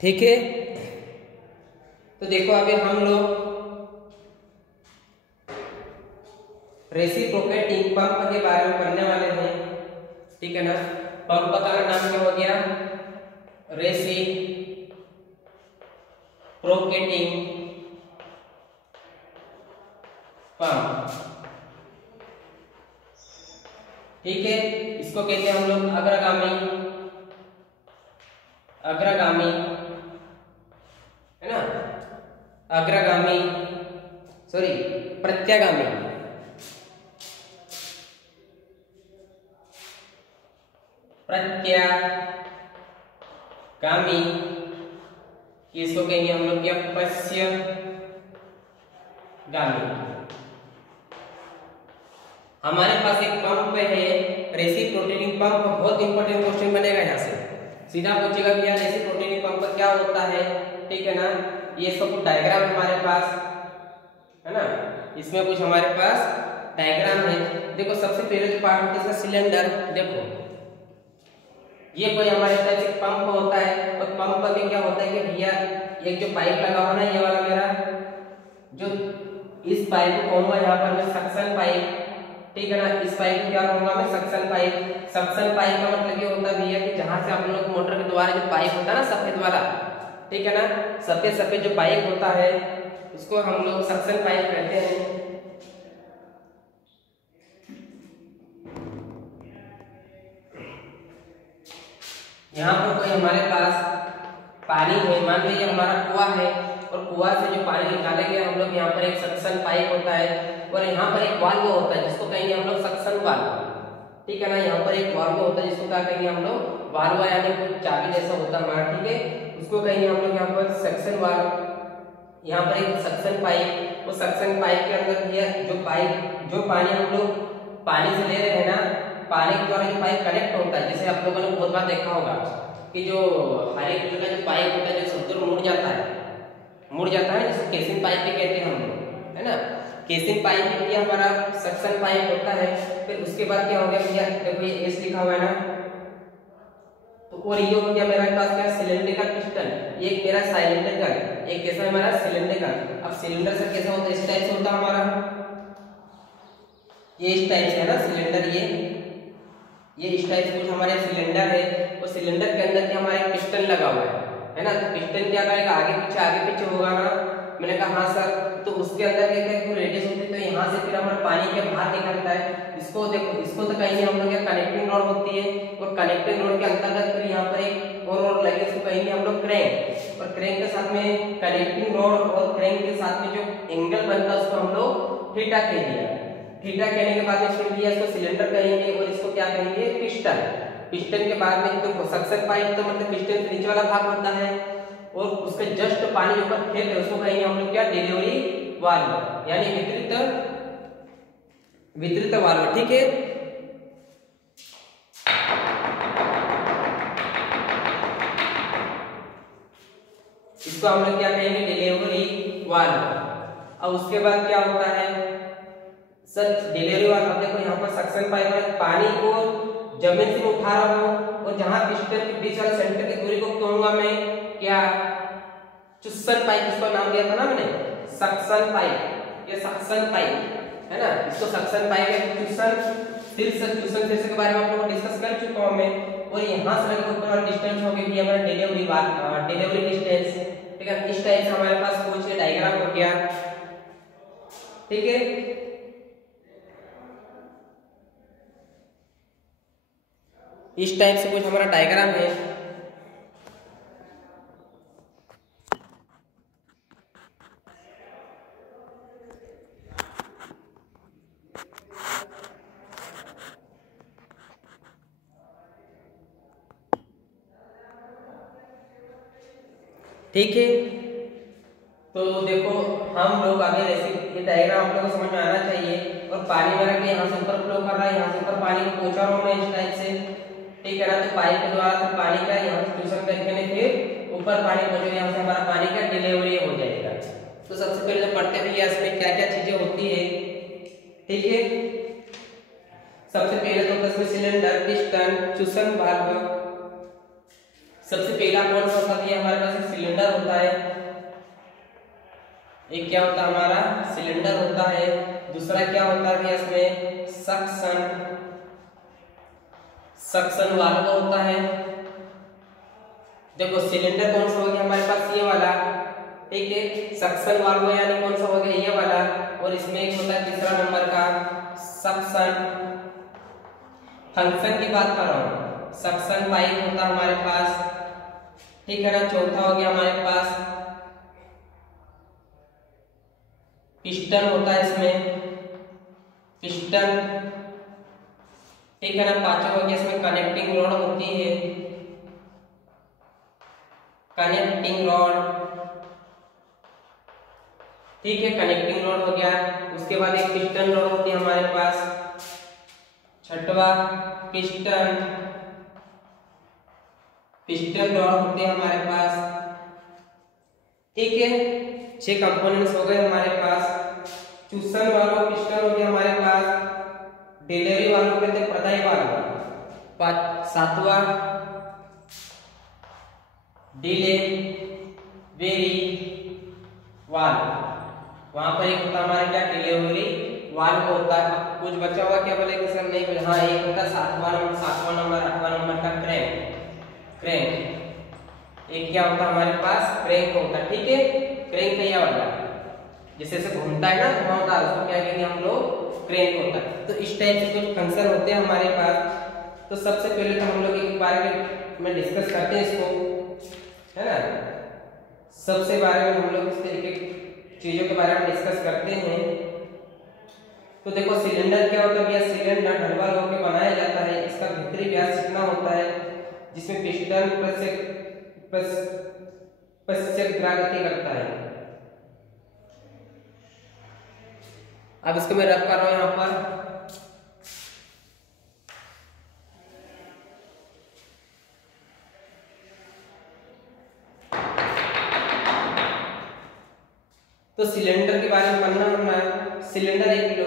ठीक है। तो देखो अभी हम लोग रेसिप्रोकेटिंग पंप के बारे में पढ़ने वाले हैं, ठीक है ना। पंप का नाम क्या हो गया? रेसिप्रोकेटिंग पंप, ठीक है। इसको कहते हैं हम लोग अग्रगामी है ना, अग्रगामी सॉरी प्रत्यागामी, प्रत्यागामी, इसको कहेंगे हम लोग क्या? पश्चगामी। हमारे पास एक पंप है रेसिप्रोकेटिंग पंप, बहुत इंपॉर्टेंट क्वेश्चन बनेगा यहाँ से। सीधा पूछेगा कि यार रेसिप्रोकेटिंग पंप क्या होता है, ठीक है ना। ये सब डायग्राम हमारे पास है ना, इसमें कुछ हमारे पास डायग्राम है। देखो सबसे पहले जो पार्ट होता है इसका सिलेंडर। देखो ये कोई हमारे पास एक पंप होता है, तो पंप में क्या होता है कि भैया एक जो पाइप लगा हुआ ना, ये वाला मेरा जो इस पाइप को कहूंगा यहाँ पर मैं सक्शन पाइप, ठीक है ना। इस पाइप को क्या कहूंगा मैं? Suction pipe. सक्शन पाइप का मतलब ये होता है भैया कि जहां से आप लोग मोटर के द्वारा जो पाइप होता है ना सफेद वाला, ठीक है ना, सफेद जो पाइप होता है उसको हम लोग सक्शन पाइप कहते हैं। यहाँ पर कोई हमारे पास पानी है, मान लीजिए हमारा कुआं है, और कुआं से जो पानी निकालेंगे हम लोग, यहाँ पर एक सक्शन पाइप होता है, और यहाँ पर एक वाल्व होता है जिसको कहेंगे हम लोग सक्शन वाल्व, ठीक है ना। यहाँ पर एक वाल्व होता है जिसको क्या कहेंगे हम लोग? वाल्व, यानी कुछ चाबी जैसा होता है हमारा, ठीक है, उसको कहेंगे हम लोग यहाँ पर सक्शन वाल्व। यहाँ पर एक सक्शन पाइप, वो सक्शन पाइप के अंदर जो पानी हम लोग पानी से ले रहे हैं ना, पानी के द्वारा जो पाइप कनेक्ट होता है, जैसे आप लोगों ने बहुत बार देखा होगा कि जो हर एक जगह जो पाइप होता है जो सब मुड़ जाता है, जिसको केसिंग पाइप भी कहते हैं हम लोग, है ना। केसिंग पाइप भी हमारा सक्शन पाइप होता है। फिर उसके बाद क्या हो गया भैया? देखो ये एस लिखा हुआ है ना, तो और ये हो गया मेरे पास क्या? Cylinder piston. एक मेरा सिलेंडर, एक कैसा है हमारा? सिलेंडर। अब सिलेंडर से कैसा होता है? इस टाइप से होता है हमारा, ये इस टाइप से है ना सिलेंडर, ये इस टाइप से कुछ हमारे सिलेंडर है, और सिलेंडर के अंदर क्या हमारा पिस्टन लगा हुआ है ना। तो पिस्टन क्या करेगा? आगे पीछे होगा ना। मैंने कहा हाँ सर। तो उसके अंदर क्या क्या रेडियस होती है, तो यहाँ से फिर हमारा पानी के बाहर निकलता है। इसको देखो, इसको तो कहेंगे हम लोग क्या? कनेक्टिंग रॉड होती है, और कनेक्टिंग रॉड के अंतर्गत फिर यहाँ पर एक और रॉड लगे, इसको कहेंगे हम लोग क्रैंक। और क्रैंक के साथ में कनेक्टिंग रॉड और क्रैंक के साथ में जो एंगल बनता है उसको हम लोग थीटा कह दिया। थीटा कहने के बाद इसको सिलेंडर कहेंगे, और इसको क्या कहेंगे? पिस्टन। पिस्टन के बाद में तो सक्शन पाइप, तो मतलब पिस्टन के नीचे वाला भाग होता है, और उसके जस्ट पानी जो ऊपर फेंक है उसको कहेंगे हम लोग क्या? डिलीवरी वाल्व, यानी वितरित वाल्व, ठीक है। इसको हम लोग क्या कहेंगे? Delivery valve. अब उसके बाद क्या होता है सर? Delivery valve. अब देखो यहाँ पर सक्शन पाइप में पानी को जमीन से उठा रहा हूँ, और जहां पिस्टन के बीच वाले सेंटर की दूरी को कहूंगा मैं क्या? चुस्सन पाइप। इसका नाम दिया था ना मैंने, सक्शन पाइप। ये सक्शन पाइप है ना, इसको सक्शन पाइप है। चुस्सन के बारे में आप लोगों को डिस्कस कर चुका हूं मैं। और यहाँ से लगभग ऊपर वाला डिस्टेंस हो गया हमारा डिलीवरी डिस्टेंस, ठीक है। इस टाइप से हमारे पास कुछ डायग्राम हो गया, ठीक है। इस टाइप से कुछ हमारा डायग्राम है। ठीक है, तो देखो हम लोग आगे ये डायग्राम आप लोगों को समझ में आना चाहिए। और पानी मेरा के यहाँ से ऊपर फ्लो कर रहा है, यहाँ से ऊपर पानी को पहुंचा रहा हूँ मैं इस टाइप से, ठीक है ना। तो पाइप के द्वारा से पानी का यहाँ से ट्यूशन करके फिर ऊपर पानी पहुंचे, यहाँ से हमारा पानी का डिलीवरी हो जाएगा। तो सबसे पहले तो पढ़ते भी इसमें क्या क्या चीजें होती है, ठीक है। सबसे पहले तो इसमें सिलेंडर, पिस्टन, चूसन वाल्व, सबसे पहला कौन सा होता है, हमारे पास एक सिलेंडर होता है, एक क्या होता है हमारा सिलेंडर होता है। दूसरा क्या होता है इसमें सक्शन वाल्व होता है। देखो सिलेंडर कौन सा हो गया हमारे पास ये वाला, ठीक है। सक्शन वाल्व यानी कौन सा हो गया ये वाला, और इसमें एक होता है तीसरा नंबर का सक्शन। फंक्शन की बात कर रहा हूं, सक्शन पाइप होता है हमारे पास, ठीक है ना। चौथा हो गया हमारे पास पिस्टन होता है, इसमें पिस्टन, ठीक है ना। पांचवा हो गया इसमें कनेक्टिंग रॉड होती है, कनेक्टिंग रॉड, ठीक है, कनेक्टिंग रॉड हो गया। उसके बाद एक पिस्टन रॉड होती है हमारे पास, छठवा पिस्टन रॉड होते हैं हमारे पास, ठीक है। 6 कंपोनेंट्स हो गए हमारे पास। चूसन वालों पिस्टन हो गया हमारे पास, डिलीवरी वालों कहते हैं प्रदाई वाल्व, सातवां डिलीवरी वाल्व, वहां पर एक होता हमारा क्या डिलीवरी वाल्व होता है। कुछ बचा हुआ क्या बोले कि सर नहीं, हाँ एक होता है सातवां नंबर 8वां नंबर का क्रैंक, एक क्या होता है हमारे पास क्रैंक होता है, ठीक है। क्रैंक है वाला जैसे से घूमता है ना घुमावदार, उसको क्या कहेंगे हम लोग क्रैंक होता है। तो इस टाइप से कुछ फंक्शन होते हैं हमारे पास। तो सबसे पहले तो हम लोग एक बारे में डिस्कस करते हैं इसको, है ना। सबसे बारे में हम लोग इस तरीके चीजों के बारे में डिस्कस करते हैं। तो देखो सिलेंडर क्या होता है, सिलेंडर ढलवा होकर बनाया जाता है। इसका भीतरी व्यास कितना होता है, जिसमें पिस्टन गति करता है। अब इसको मैं रब कर रहा हूं यहां पर। तो सिलेंडर के बारे में पढ़ना हमारा, सिलेंडर एक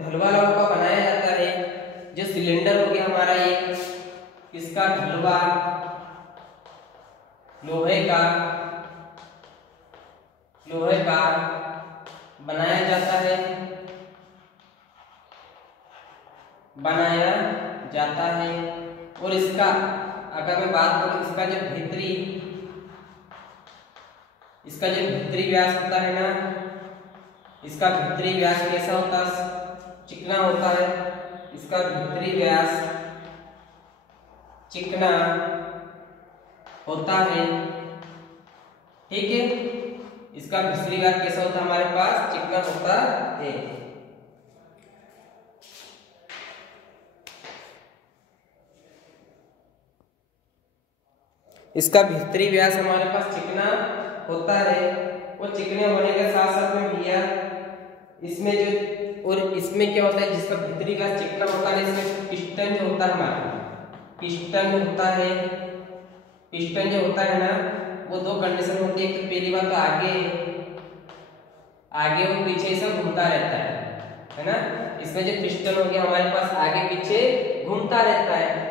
ढलवा लोहे का बनाया जाता है। जो सिलेंडर हो गया हमारा एक इसका ढलवा लोहे का बनाया जाता है। और इसका अगर मैं बात करूं, इसका जो भीतरी व्यास होता है ना, इसका भीतरी व्यास कैसा होता है, चिकना होता है। इसका भीतरी व्यास चिकना होता है, ठीक है। इसका भीतरी व्यास कैसा होता है हमारे पास चिकना होता है। इसका भीतरी व्यास हमारे पास चिकना होता है। वो चिकने होने के साथ साथ में भैया इसमें जो और इसमें क्या होता है, जिसका भीतरी व्यास चिकना होता है, इसमें पिस्टन जो होता है हमारा पिस्टन जो होता है ना, वो दो कंडीशन होती है। एक तो पहली बात तो आगे और पीछे सब घूमता रहता है ना। इसमें जो पिस्टन हो गया हमारे पास आगे पीछे घूमता रहता है।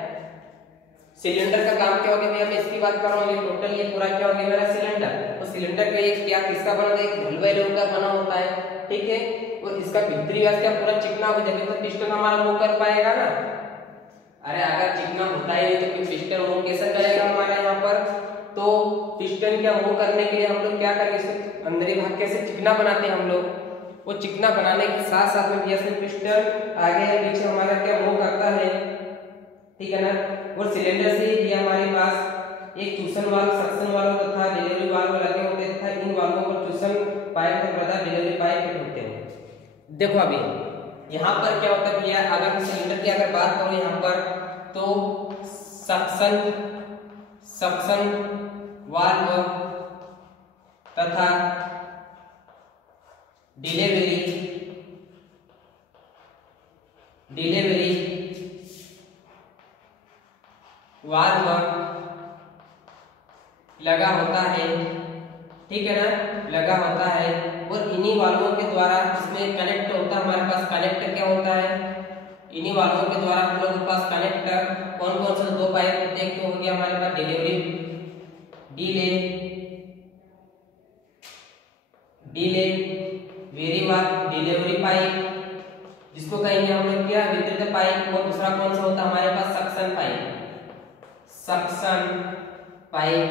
सिलेंडर का काम क्या हो गया भैया, मैं इसकी बात कर रहा हूँ। ये टोटल ये पूरा क्या हो गया मेरा सिलेंडर। तो सिलेंडर का ये क्या किसका बना होता है, एक ढलवे लोहे का बना होता है, ठीक है। और इसका भीतरी व्यास क्या पूरा चिकना हो जाएगा, तो पिस्टन हमारा मूव कर पाएगा ना। अरे अगर चिकना होता ही नहीं तो पिस्टन मूव कैसे करेगा हमारा यहाँ पर। तो पिस्टन क्या मूव करने के लिए हम लोग क्या करेंगे, इसको अंदरी भाग कैसे चिकना बनाते हैं हम लोग। वो चिकना बनाने के साथ साथ में भैया पिस्टन आगे या पीछे हमारा क्या मूव करता है, ठीक है ना। और सिलेंडर से ही हमारे पास एक चूसन वाल्व, सक्शन वाल्व तथा डिलीवरी वाल्व लगे होते तथा इन वाल्वों पर चूसन पाइप तथा डिलीवरी पाइप होते हैं। देखो अभी यहाँ पर क्या होता है भैया, अगर मैं सिलेंडर की अगर बात करूँ यहाँ पर, तो सक्शन वाल्व तथा डिलीवरी वाल्व लगा होता है, ठीक है ना, लगा होता है। और इन्हीं वाल्वों के द्वारा इसमें कनेक्ट होता है हमारे पास। कनेक्टर क्या होता है, इन्हीं वाल्वों के द्वारा हम लोग के पास कनेक्टर कौन कौन से दो पाइप होते हैं। एक तो हो गया हमारे पास delivery delay, delay, very valve, delivery pipe, जिसको कहेंगे हम लोग क्या, विद्युत पाइप। और दूसरा कौन सा होता है हमारे पास, सक्शन पाइप, सक्शन पाइप।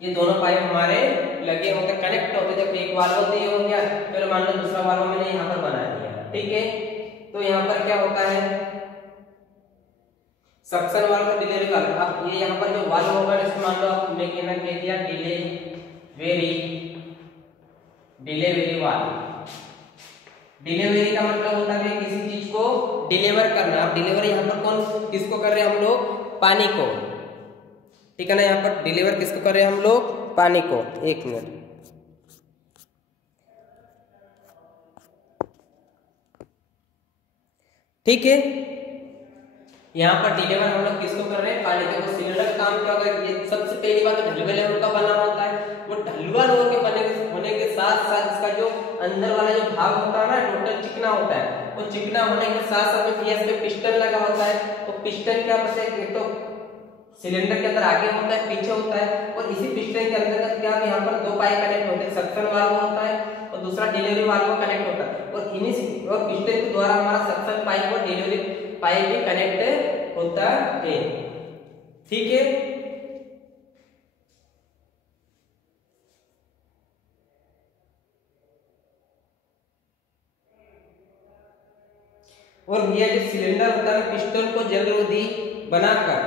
ये दोनों पाइप हमारे लगे होते, कनेक्ट होते। जब एक वाल्व होते ये हो गया, फिर मान लो दूसरा वाल्व मैंने यहाँ पर बना दिया, ठीक है। तो यहाँ पर क्या होता है, सक्शन वाल्व और डिलीवरी वाल्व। अब ये यहाँ पर जो वाल्व होगा इसको मान लो आपने कह दिया डिलीवरी वाल्व। डिलीवरी का मतलब होता है किसी चीज को डिलीवर करना। अब डिलीवर यहाँ पर कौन किसको कर रहे हैं हम लोग, पानी को, ठीक है ना। यहाँ पर डिलीवर किसको कर रहे हैं हम लोग, पानी को। एक मिनट, ठीक है। यहाँ पर डिलीवर हम लोग किसको कर रहे हैं, पानी को। तो सिलेंडर का काम क्या होगा, ये सबसे पहली बात तो ढलुआ लोहे का बना होता है। वो ढलुआ लोहे के होने के साथ साथ इसका जो अंदर वाला जो भाग होता है ना, टोटल चिकना होता है। वो चिकना होने के साथ साथ में इस पे पिस्टन लगा होता है। तो पिस्टन क्या होता है, एक तो सिलेंडर के अंदर आगे होता है, पीछे होता है। और इसी पिस्टन के अंदर क्या यहाँ पर दो पाइप कनेक्ट होते हैं, सक्शन वाल्व होता है और दूसरा डिलीवरी वाल्व कनेक्ट होता है। और इन्हीं और पिस्टन के द्वारा हमारा सक्शन पाइप और डिलीवरी पाइप भी कनेक्ट होता है, ठीक है। और भैया जो सिलेंडर होता है पिस्टन को जलरोधी बनाकर,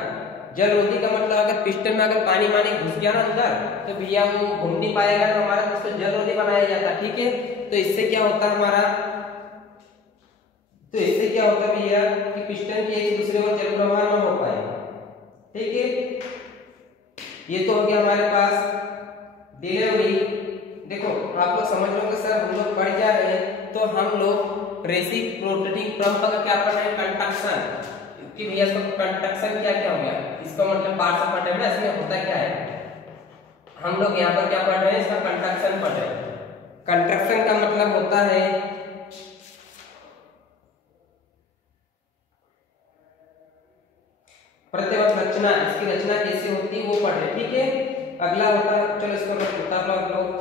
जलरोधी का मतलब अगर पिस्टन में अगर पानी घुस गया ना अंदर, तो भैया वो घूम नहीं पाएगा, तो हमारा उसको जलरोधी बनाया जाता है, ठीक है। तो इससे क्या होता है हमारा, तो इससे क्या होता है भैया कि पिस्टन के एक दूसरे को जल प्रवाह न हो पाए, ठीक है। ये तो हो गया हमारे पास डिलीवरी। देखो आप लोग समझ लोगे सर हम लोग पढ़ जा रहे हैं, तो हम लोग रेसिप्रोकेटिंग पंप का क्या पढ़ रहे हैं, कंडक्शन। कि भैया इसका कंडक्शन क्या क्या हो गया, इसका मतलब पार्ट्स ऑफ मटेरियल है, इसमें होता क्या है। हम लोग यहाँ पर क्या पढ़ रहे हैं, इसका कंडक्शन पढ़ रहे हैं। कंडक्शन का मतलब होता है प्रतिवर्त रचना, इसकी रचना कैसे होती है वो पढ़ रहे, ठीक है। अगला होता है, चलो इसको बता लो आप लोग।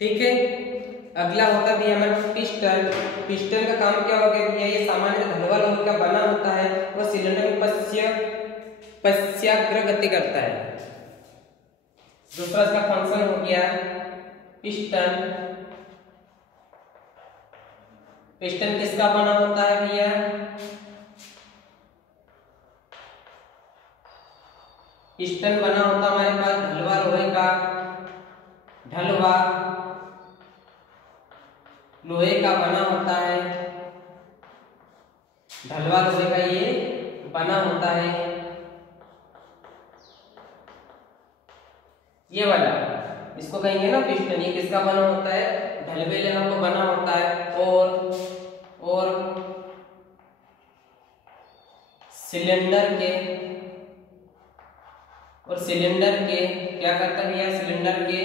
ठीक है। अगला होता है हमारा पिस्टन। पिस्टन का काम क्या होगा भैया, ये सामान्य ढलुआ लोहे का बना होता है और सिलेंडर में पश्चाग्र गति करता है। दूसरा इसका फंक्शन हो गया पिस्टन। पिस्टन किसका बना होता है भैया, पिस्टन बना होता हमारे पास ढलुआ लोहे का, ढलुआ लोहे का बना होता है, ढलुआ लोहे का ये बना होता है। ये वाला इसको कहेंगे ना पिस्टन, ये किसका बना होता है, ढलुए लोहे का बना होता है। और सिलेंडर के क्या करता है भैया, सिलेंडर के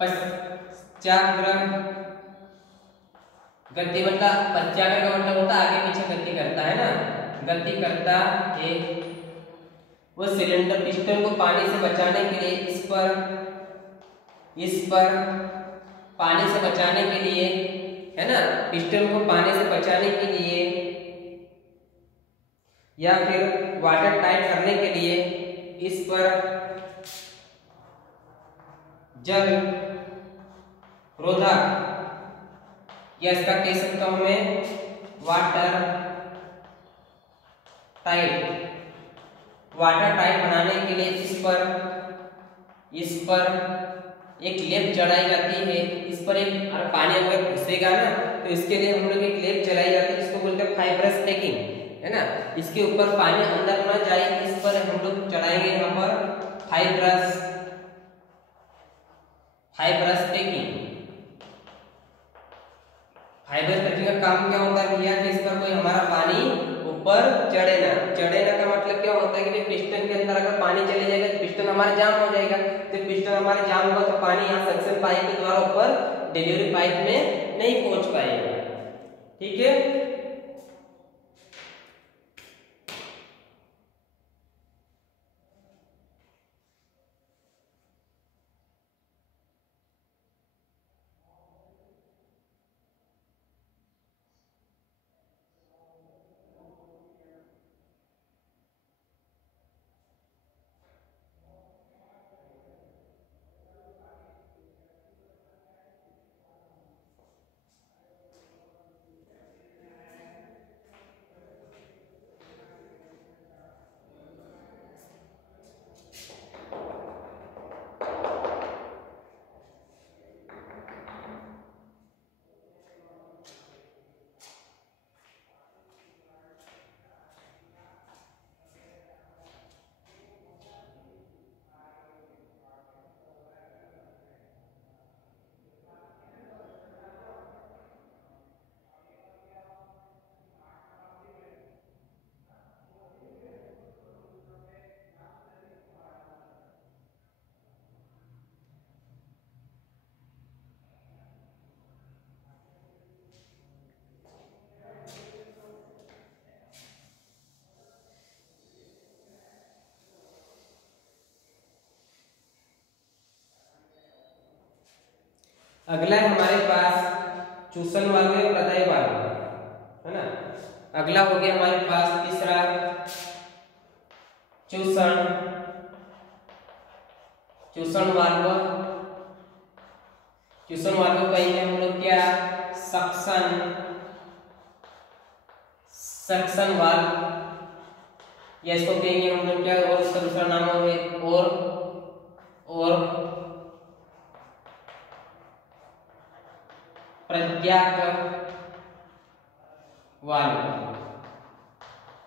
पश्चाग्र गति, मतलब पश्चाग्र का मतलब होता है आगे पीछे गति करता है ना, गति करता है। वो सिलेंडर पिस्टन को पानी से बचाने के लिए इस पर पानी से बचाने के लिए, है ना, पिस्टन को पानी से बचाने के लिए या फिर वाटर टाइट करने के लिए इस पर जल रोधक, या इसका कह सकता हूं मैं वाटर टाइट बनाने के लिए इस पर एक लेप चढ़ाई जाती है, इस पर एक पानी अगर घुसेगा ना तो इसके लिए हम लोग एक लेप चढ़ाई जाती है जिसको बोलते हैं फाइब्रस पैकिंग, है ना। इसके ऊपर पानी अंदर ना जाए इस पर हम लोग चढ़ाएंगे यहाँ पर फाइब्रस पैकिंग। फाइबर पैकिंग का काम क्या होता है भैया कि इस पर कोई हमारा पानी ऊपर चढ़े ना का मतलब क्या होता है कि पिस्टन के अंदर अगर पानी चले जाएगा तो पिस्टन हमारा जाम हो जाएगा, तो पिस्टन हमारा जाम होगा तो पानी यहाँ सक्शन पाइप के द्वारा ऊपर डिलीवरी पाइप में नहीं पहुंच पाएगा। ठीक है, अगला है हमारे पास चूसन वाल्व या प्रदाय वाल्व, है ना। अगला हो गया हमारे पास तीसरा चूसन वाल्व। चूसन वाल्व कहेंगे हम लोग क्या, सक्शन वाल्व, या इसको कहेंगे हम लोग क्या, और इसका दूसरा नाम है और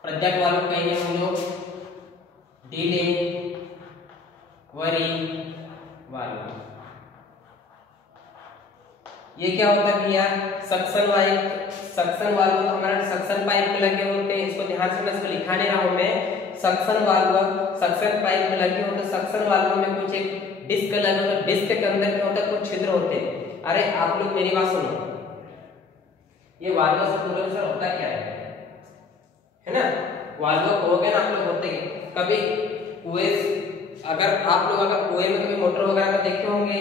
प्रत्याक वाल्व कहेंगे हम लोग डिलीवरी वाल्व। ये क्या होता है भैया, सक्शन वाल्व तो हमारा सक्शन पाइप में लगे होते हैं, इसको ध्यान से मैं इसको लिखा नहीं रहा हूं मैं। सक्शन पाइप में लगे होते हैं। सक्शन वाल्व में कुछ एक डिस्क लगा होता है, डिस्क के अंदर क्या होता है, कुछ छिद्र होते हैं। अरे आप लोग मेरी बात सुनो, ये वाल्व से पूरा सर होता क्या है ना। वाल्व कहोगे ना आप लोग होते कभी कुएं, अगर आप लोग कुएं में कभी मोटर वगैरह को देखे होंगे,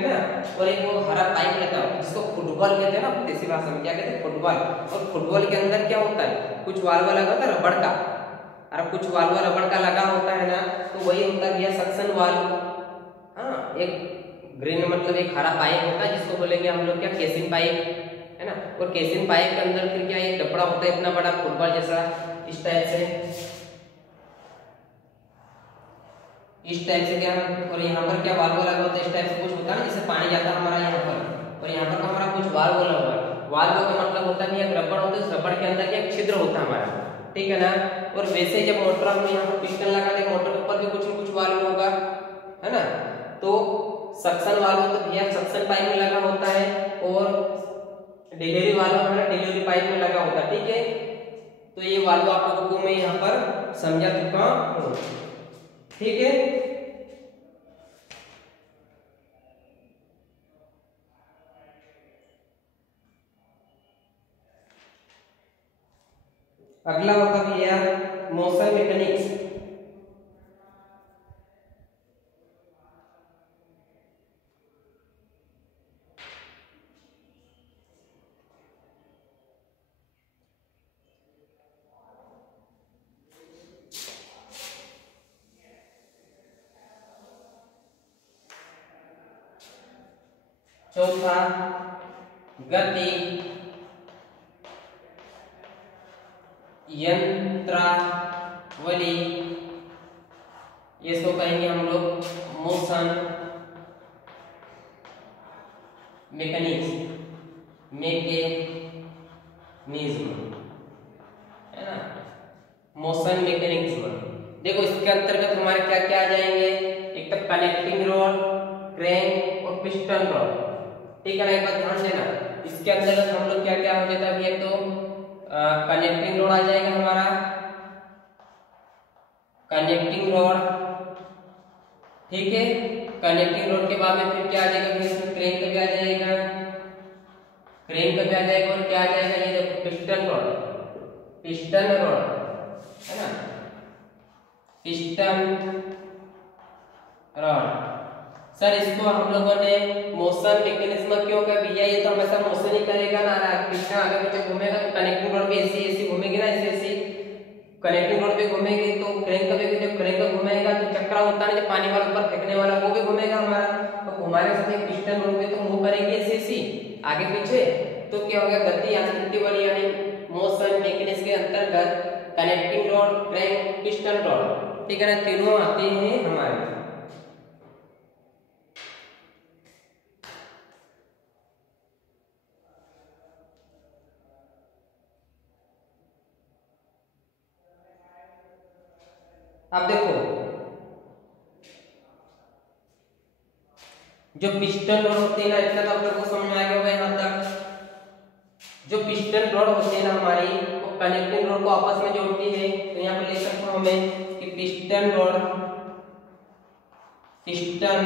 ना, और एक वो हरा पाइप रहता है जिसको फुटबॉल कहते हैं ना, देसी भाषा में क्या कहते हैं, फुटबॉल। और फुटबॉल के अंदर क्या होता है, कुछ वाल्व लगा होता है रबड़ का, और कुछ वाल्व रबड़ का लगा होता है ना, तो वही होता है सक्शन वाल्व। हाँ, एक ग्रीन मतलब एक हरा पाइप होता है जिसको बोलेंगे हम लोग क्या, केसिंग पाइप, है ना। और केसिंग पाइप के अंदर फिर क्या एक कपड़ा होता है इतना बड़ा फुटबॉल जैसा, इस टाइप से क्या, और यहाँ पर क्या वाल्व लगा होता है, इस टाइप से कुछ होता है ना, जिससे पानी जाता है हमारा यहाँ पर, और यहाँ पर हमारा कुछ वाल्व लगा हुआ है। वाल्व का मतलब होता है कि रबड़ होता है, रबड़ के अंदर क्या छिद्र होता है हमारा, ठीक है ना। और वैसे जब मोटर हम यहाँ पर पिस्टन लगा दे, मोटर के ऊपर भी कुछ न कुछ वाल्व होगा, है ना। तो सक्शन वाल्व तो भैया सक्शन पाइप में लगा होता है, और डिलीवरी वाल्व हमारा डिलीवरी पाइप में लगा होता है, ठीक है। तो ये वाल्व आप लोगों को मैं यहाँ पर समझा चुका हूँ, ठीक है। अगला होता भैया मोशन मैकेनिक्स। चौथा गति यंत्रावली इसको कहेंगे हम लोग मोशन मैकेनिज्म, है ना, मोशन मैकेनिज्म। देखो इसके अंतर्गत हमारे क्या क्या आ जाएंगे, एक तो कनेक्टिंग रॉड, क्रैंक और पिस्टन रॉड, ठीक है ना। एक बात ध्यान देना, इसके अंतर्गत हम लोग क्या क्या हो जाता है अभी, एक तो कनेक्टिंग रॉड आ जाएगा हमारा, कनेक्टिंग रॉड, ठीक है। कनेक्टिंग रॉड के बाद में फिर क्या आ जाएगा, फिर इसमें क्रैंक भी आ जाएगा, क्रैंक भी आ जाएगा, और क्या आ जाएगा, ये देखो पिस्टन रॉड, पिस्टन रॉड, है ना, पिस्टन रॉड। सर इसको हम लोगों ने मोशन मैकेनिज्म क्यों कहा भैया, ये तो हमेशा मोशन ही करेगा ना, पिस्टन आगे पीछे घूमेगा, तो कनेक्टिंग रॉड भी ऐसी ऐसी घूमेगी ना, ऐसी ऐसी कनेक्टिंग रॉड पे घूमेगी, तो क्रैंक पे भी जब क्रैंक घूमेगा तो चक्रा होता है जो पानी वाला ऊपर फेंकने वाला, वो भी घूमेगा हमारा, तो घुमाने से पिस्टन रॉड पे तो मूव करेगी ऐसे ऐसी आगे पीछे, तो क्या हो गया, गति यांत्रिकी वाली यानी मोशन मैकेनिज्म के अंतर्गत connecting rod, crank, piston rod, ठीक है ना, तीनों आते हैं हमारे। अब देखो जो पिस्टन रॉड होते हैं ना, इतना तो आप लोगों को समझ में आ गया होगा यहाँ तक। जो पिस्टन रॉड होते हैं ना हमारी, वो कनेक्टिंग रॉड को आपस में जोड़ती है, तो यहाँ पर लिख सकता हूँ हमें कि piston rod, piston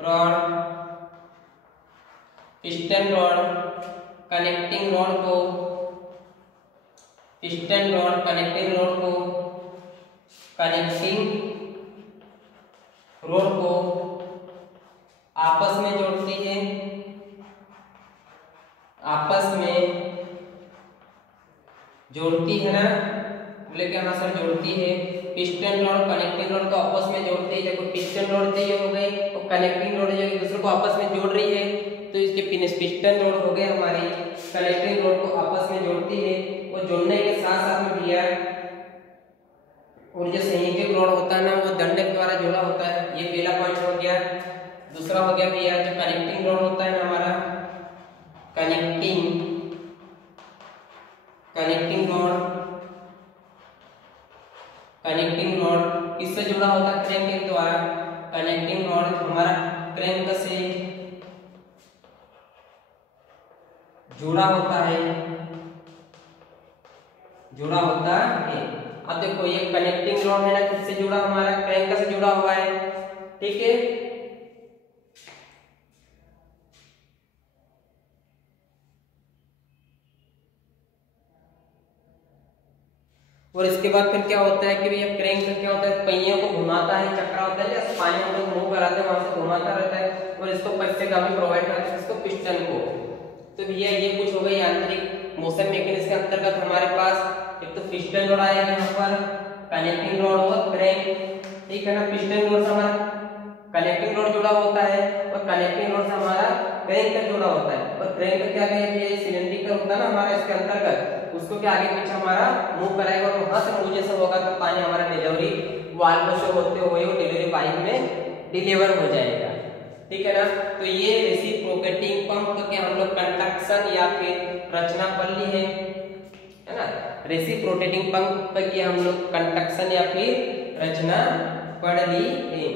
rod, piston rod connecting rod को, पिस्टन रॉड कनेक्टिंग रॉड को, कनेक्टिंग रॉड को आपस में जोड़ती है, आपस में जोड़ती है ना, बोले क्या हाँ सर जोड़ती है। पिस्टन रॉड कनेक्टिंग रॉड को आपस में जोड़ती है, जब पिस्टन रॉड चाहिए हो गई तो कनेक्टिंग रॉड जो एक दूसरे को आपस में जोड़ रही है, तो इसके पिस्टन रॉड हो गए हमारी, कनेक्टिंग रॉड को आपस में जोड़ती है, और जोड़ने के साथ साथ में भैया और जो संयोजक रॉड होता है ना, वो दंडक द्वारा जुड़ा होता है, ये पहला पॉइंट हो गया। दूसरा हो गया भैया जो कनेक्टिंग रॉड होता है ना हमारा, कनेक्टिंग रॉड, कनेक्टिंग रॉड किससे जुड़ा होता है, क्रैंक के द्वारा। कनेक्टिंग रॉड हमारा क्रैंक से जुड़ा होता है, जुड़ा होता है। अब देखो ये कनेक्टिंग रॉड है ना, किससे जुड़ा, हमारा क्रैंक से जुड़ा हुआ है, ठीक है। और इसके बाद फिर क्या होता है कि भैया क्रैंक क्या होता है, पहियों को घुमाता है, चक्रा होता है, जैसे पानी हम लोग मूव कराते हैं वहां से घुमाता रहता है, और इसको पश्चगामी प्रोवाइड करता है, इसको पिस्टन को। तो भैया ये कुछ हो गई यांत्रिक मोशन मैकेनिज्म के अंतर्गत हमारे पास एक तो पिस्टन रॉड आएगा यहाँ पर, कनेक्टिंग रॉड और क्रैंक, ठीक है ना। पिस्टन रॉड से हमारा कनेक्टिंग रॉड जुड़ा होता है, और कनेक्टिंग रॉड से हमारा क्रैंक जुड़ा होता है, और क्रैंक क्या कहेंगे, ये सिलेंडरिकल होता है ना हमारा, इसके अंतर्गत उसको क्या आगे पीछे हमारा मूव कराएगा, और वहां से मूव जैसा होगा तो पानी हमारा डिलीवरी वाल्व से होते हुए वो डिलीवरी पाइप में डिलीवर हो जाएगा, ठीक है ना। तो ये रेसिप्रोकेटिंग पंप के हम लोग कंडक्शन या फिर रचना पढ़ ली है ना, रेसिप्रोकेटिंग पंप की हम लोग कंडक्शन या फिर रचना पढ़ ली है।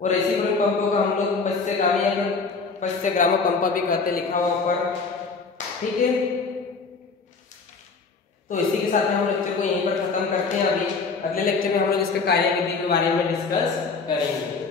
और रेसिप्रोकेटिंग पंप को हम लोग पश्चगामी या फिर पश्चग्राम पंप भी कहते, लिखा हुआ ऊपर, ठीक है। तो इसी के साथ में हम लेक्चर को यहीं पर खत्म करते हैं। अभी अगले लेक्चर में हम लोग इसके कार्यविधि के बारे में डिस्कस करेंगे।